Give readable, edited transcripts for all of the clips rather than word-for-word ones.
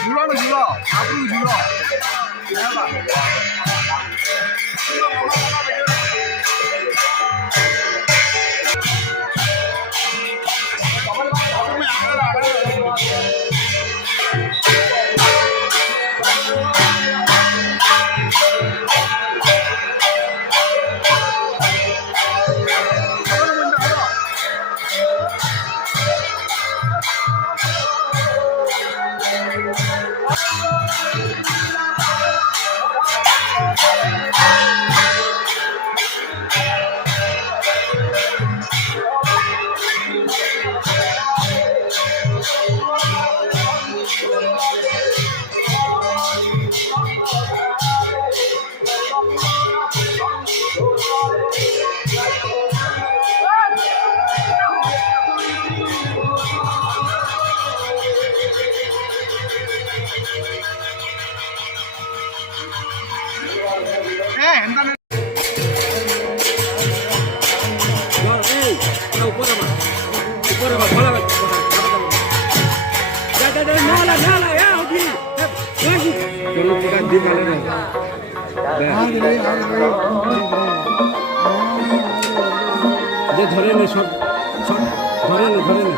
ঝুলো না ঝুলো আপনি ঝুলো ধরে নে সব সব ধরে নে ধরে নে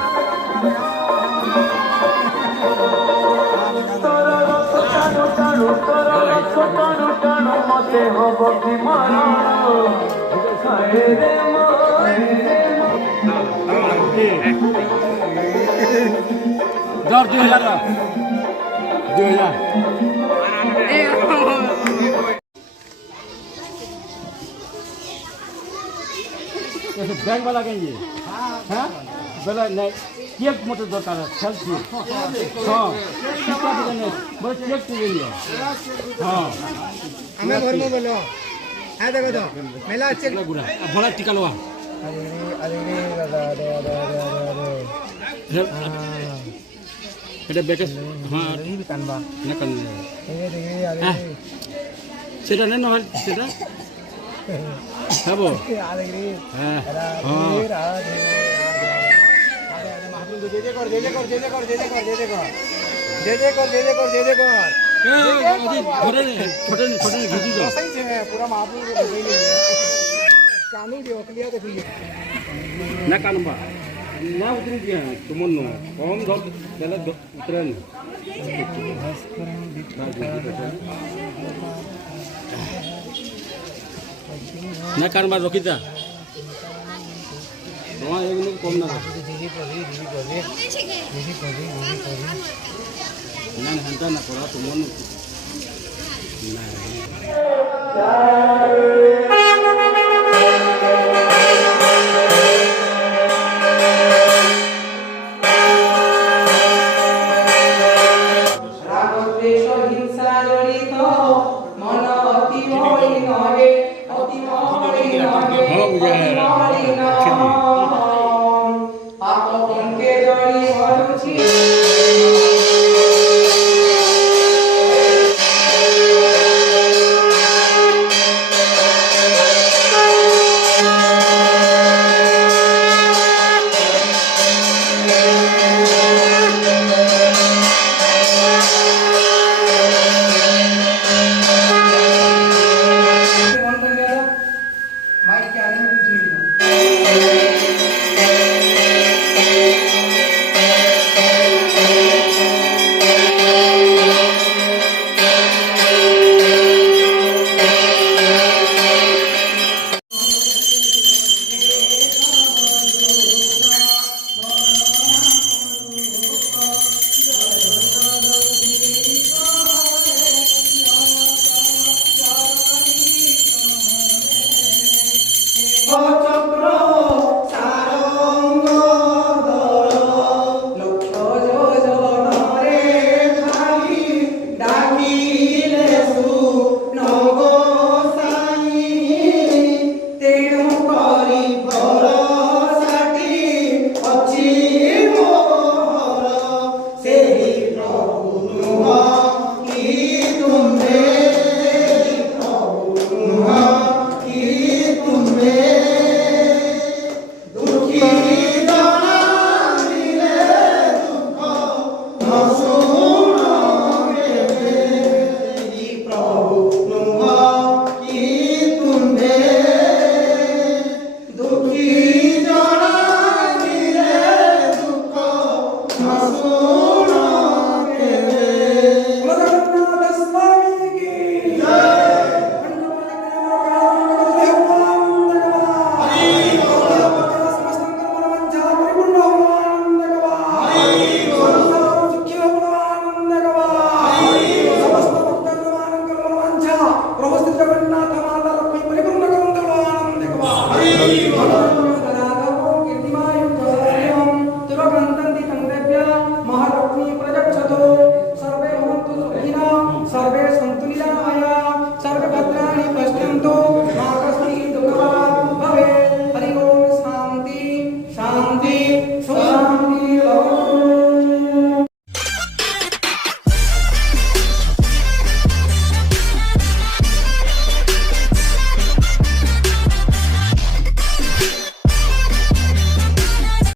জ্বর 2000 बैंक वाला कहेंगे हाँ बोला नहीं चेक मोटर दरकार है चल चेक हाँ कितना देंगे बोले चेक चाहिए हाँ हमें घर में बोलो है देखो तो मेला चेक बड़ा टिका लो এটা বেকে হ্যাঁ কানবা না কান সেটা নেন না সেটা খাবো হ্যাঁ ना कानबा ना उतरी दिया तुमन नो कम धर पहले उतरन ना कानबा रोकिता नवा एगनो कम ना ना हंता ना पड़ा तुमन ना